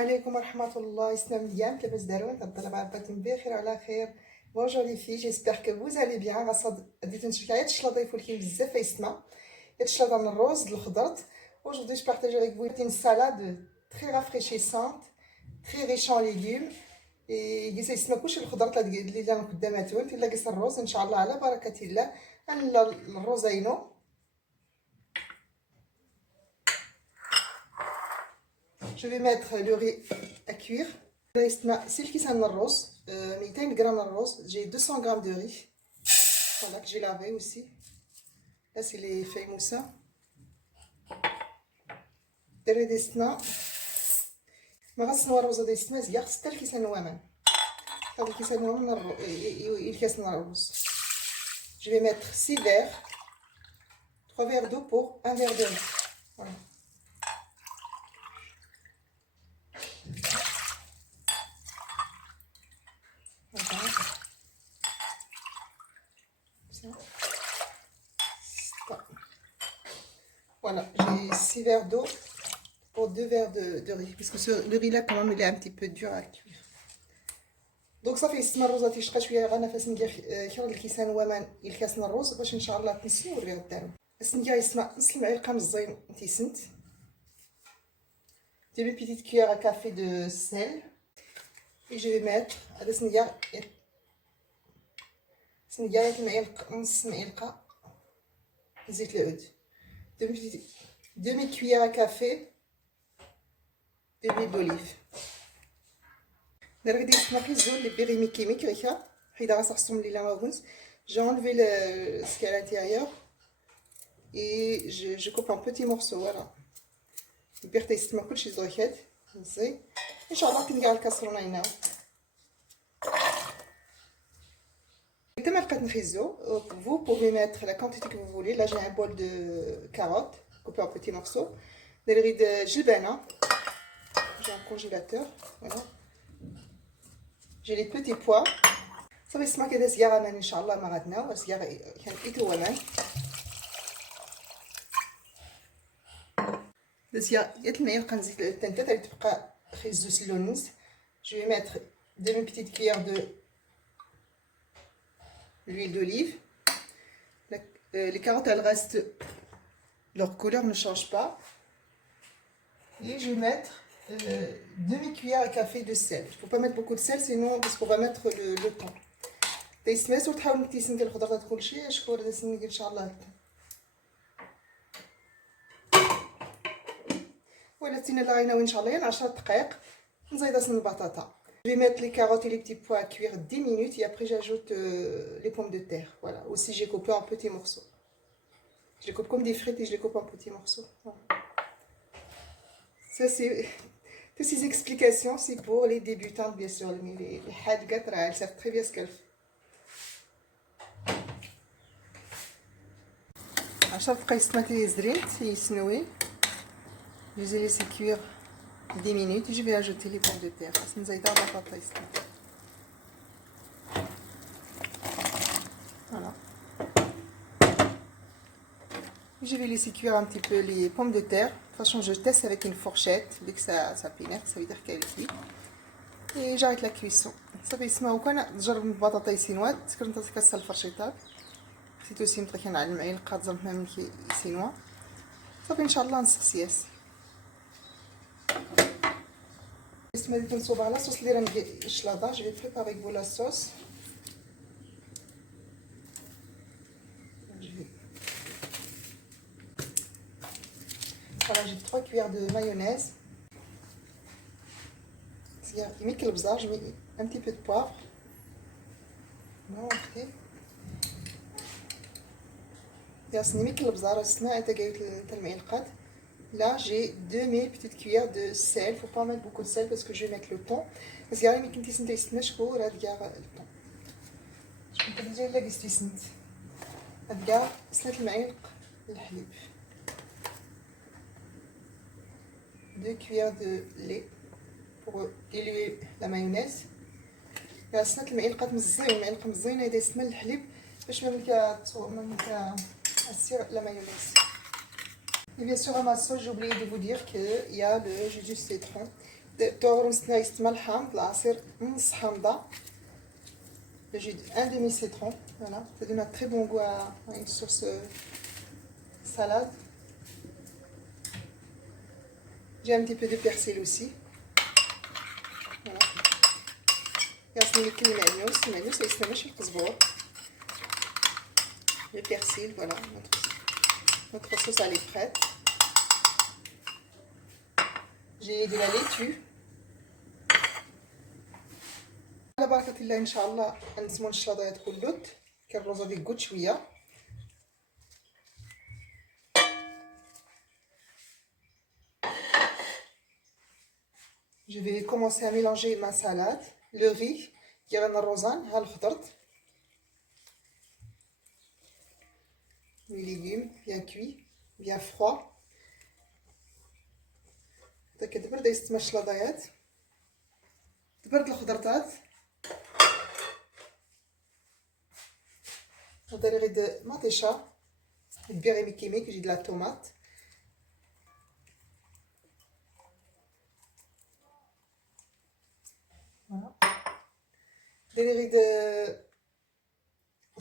عليكم ورحمة الله. يسلم ديام لاباس داروين كنطلب عباتكم بخير وعلى خير. بونجور لي في جيسبر que vous allez bien. غادي نشوف عيط الشلاضه يفولكين بزاف يسمع عيط الشلاضه من الروز الخضرت. Aujourd'hui je partage avec vous une salade très rafraîchissante, très riche en légumes. قيس يسمع كلشي الخضرات اللي رانا قداماتهم في قيس الروز ان شاء الله على بركة الله. الروزينو je vais mettre le riz à cuire. C'est qui s'en rose, 200 grammes de rose, j'ai 200 grammes de riz, voilà que j'ai lavé aussi. Là c'est les feuilles moussa. دري ديستنا ما غسلوا الرز ديستنا زياغ ستة الكيسان وامان هذا الكيسان وامان الكاس من الرز. Je vais mettre 6 verres, 3 verres d'eau pour 1 verre de riz. Voilà. Voilà, j'ai 6 verres d'eau pour 2 verres de riz, parce que le riz là quand même il est un petit peu dur à cuire. Donc ça fait اسمها الرز تيشقى شويه غنفس ندير خير الكيسان وامان الكاس من الرز باش ان شاء الله تنسيو وريغ دارو السنجا يسمع نص المعلقه من الزين تيسنت. 2 petites cuillères à café de sel et je vais mettre هذا سنجا المعلقه نص معلقه زيت العود. 2 cuillères à café d'huile d'olive. J'ai enlevé ce qu'il y a à l'intérieur et je coupe en petits morceaux. Voilà. Vous pouvez mettre la quantité que vous voulez. Là j'ai un bol de carottes coupées en petits morceaux. Des riz de gilbana. J'ai un congélateur. Voilà. J'ai les petits pois. Ça va se marquer des yaraman inchallah maradna ou des yaraman. Des yaraman je vais mettre 2 petites cuillères de l'huile d'olive. Les carottes elles restent, leur couleur ne change pas. Et je vais mettre demi-cuillère à café de sel. Il ne faut pas mettre beaucoup de sel sinon parce qu'on va mettre le thon. تيسمس وتحاول تيسندي الخضره تدخل شي شكور تسندي ان شاء الله. ولا تينا لاغينا ان شاء الله يعني 10 دقائق نزيد اصلا البطاطا. Je vais mettre les carottes et les petits pois à cuire 10 minutes et après j'ajoute les pommes de terre. Voilà, aussi j'ai coupé en petits morceaux. Je les coupe comme des frites et je les coupe en petits morceaux. Voilà. Ça c'est toutes ces explications c'est pour les débutantes bien sûr, mais les hadgat elles savent très bien ce qu'elles font. 10 دقائق سماكي زريت يسنوي. Je les ai laissés cuire 10 minutes et je vais ajouter les pommes de terre. Voilà. Je vais laisser cuire un petit peu les pommes de terre. De toute façon, je teste avec une fourchette. Dès que ça pénètre, ça veut dire qu'elle est cuite. Et j'arrête la cuisson. Ça fait اسمها وكان تجرب البطاطا سينوات كنت كتسال الفرشيطات. C'est aussi مطيحين على المعلقه تزرب même سينوا. صافي ان شاء الله نسقسياس. Je vais préparer avec vous la sauce. Voilà, j'ai 3 cuillères de mayonnaise. Je mets un petit peu de poivre. Là, j'ai 2 petites cuillères de sel. Il ne faut pas mettre beaucoup de sel parce que je vais mettre le thon. Parce qu'il y a des gens qui disent que je vais mettre le thon. Je vais vous dire que je vais mettre 2 cuillères de lait pour élever la mayonnaise. Je vais mettre la mayonnaise. Et bien sûr à ma sauce j'ai oublié de vous dire qu'il y a le jus du citron. تعوروا نستنى الحامض العصير نص حامضة le jus d'un demi-citron, voilà, ça donne un très bon goût à une sauce salade. J'ai un petit peu de persil aussi. Voilà. Le persil, voilà, notre sauce elle est prête. J'ai de la laitue. على بركة الله إن شاء الله نسمو الشلاضيات كلوت كالروزة دي قوت شوية. Je vais commencer à mélanger ma salade, le riz, qui est dans le rosan, les légumes bien cuits, bien froids. كتبرد يستمر الشلاضيات تبرد الخضرات ندير غير مطيشه البيغي كيميك يجي de la tomate. Voilà. Des riz de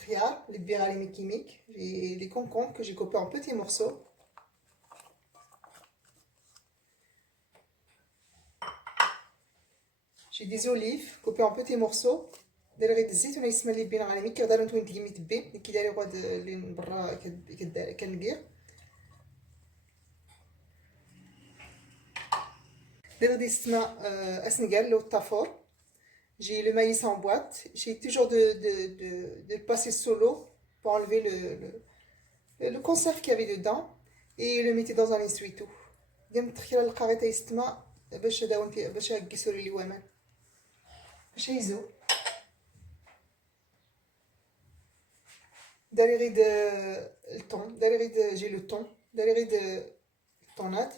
khiyar, les biryani chimiques, j'ai les concombres que j'ai coupés en petits morceaux. J'ai des olives coupées en petits morceaux. داير غير الزيت ولا يسمى لي بين غانمي كيقدر نتوين ديمي تبين كي داير غاد اللي من برا كنلقيه. داير دي سما اسنقال لو الطافور. J'ai le maïs en boîte. J'ai toujours de le passer sous l'eau pour enlever le conserve qu'il y avait dedans et le mettre dans un essuie-tout. قمت تخيل القاريطه يستما باش داون فيه باش يقيسوا لي الومان باش يزو. داري غير الطون داري غير جي لو طون داري غير الطونات.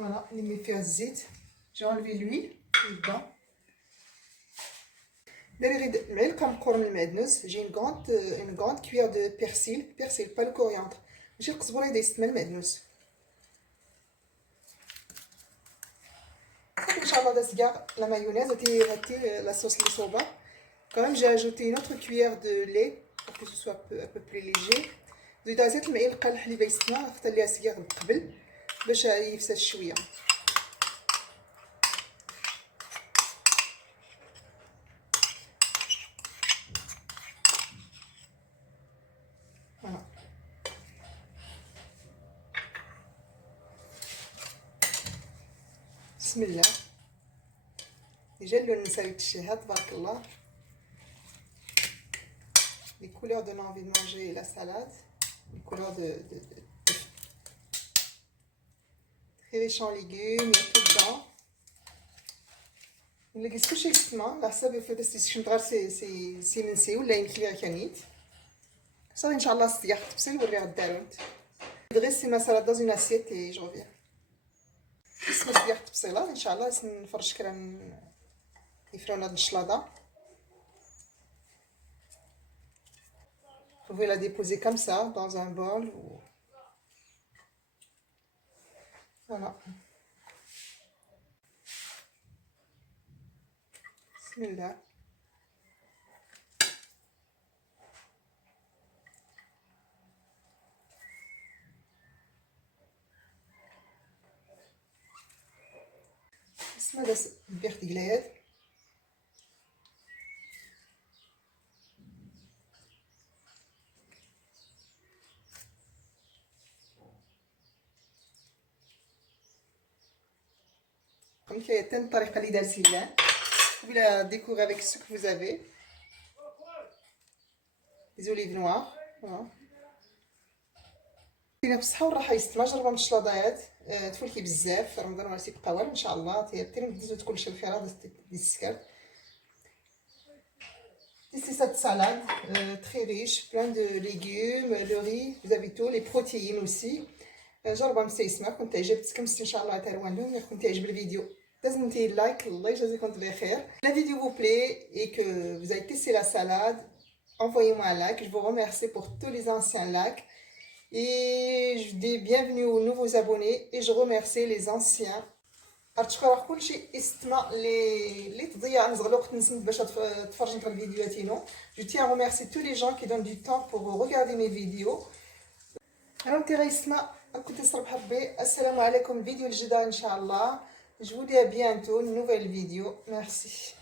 Voilà, اللي فيها الزيت. J'ai enlevé l'huile dedans. داري غير معلقه مقور من المعدنوس. J'ai une grande cuillère de persil pas le coriandre. ماشي القزبره اللي يستعمل المعدنوس. ان شاء الله داز كاع لا مايونيز هاتي لا صوص اللي صوبه. Quand même j'ai ajouté une autre cuillère de lait pour que ce soit un peu plus léger. زيد عزيت المعلقه الحليبه يستنا اختار ليها سكير قبل باش يفسد شويه. Voilà. بسم الله. déjà اللون نساوي الشهيه تبارك الله. Les couleurs donnent envie de manger la salade. Les couleurs très riche en légumes, il y a tout dedans. اللي كيسكتش يسمع على حسب الفلفل غير سي منسي ولا يمكن كانيت صافي ان شاء الله الصياح تبسل وري غدارونت دغيسي ما سالاد dans une assiette et je reviens. اسمها الصياح تبسيله ان شاء الله نفرش كرا يفرون هاد الشلاضه. Vous pouvez la déposer comme ça dans un bol ou voilà. Bismillah. اسمها داس البيخ ديالات. comme كاين حتى الطريقه اللي دار سيلان. Vous la décorer avec ce que vous avez. Les olives noires. Voilà. كاينه بالصحه والراحه يستما جربوا من الشلاضيات تفولكي بزاف رمضان ولا تيبقى والو ان شاء الله تيرتي دوزو كلشي الخير ديال السكر. Ici cette salade très riche, plein de légumes, le riz, vous avez tout, les protéines aussi. جربوا مسيسمه كنت عجبتكم ان شاء الله تروانو كنت عجب الفيديو لازم ندير لايك. الله يجازيكم بخير. La vidéo vous plaît et que vous avez testé la salade, envoyez-moi un like. Je vous remercie pour tous les anciens likes. Et je dis bienvenue aux nouveaux abonnés. Et je remercie les anciens. أتشكر كل شيء استمع اللي تضيع نزغل وقت نسند باش تفرجن في الفيديوهاتينو. Je tiens à remercier tous les gens qui donnent du temps pour regarder mes vidéos. أنا تيغي يسمع كنت صرب حبي. السلام عليكم. الفيديو الجديد إن شاء الله. Je vous dis à bientôt une nouvelle vidéo. Merci.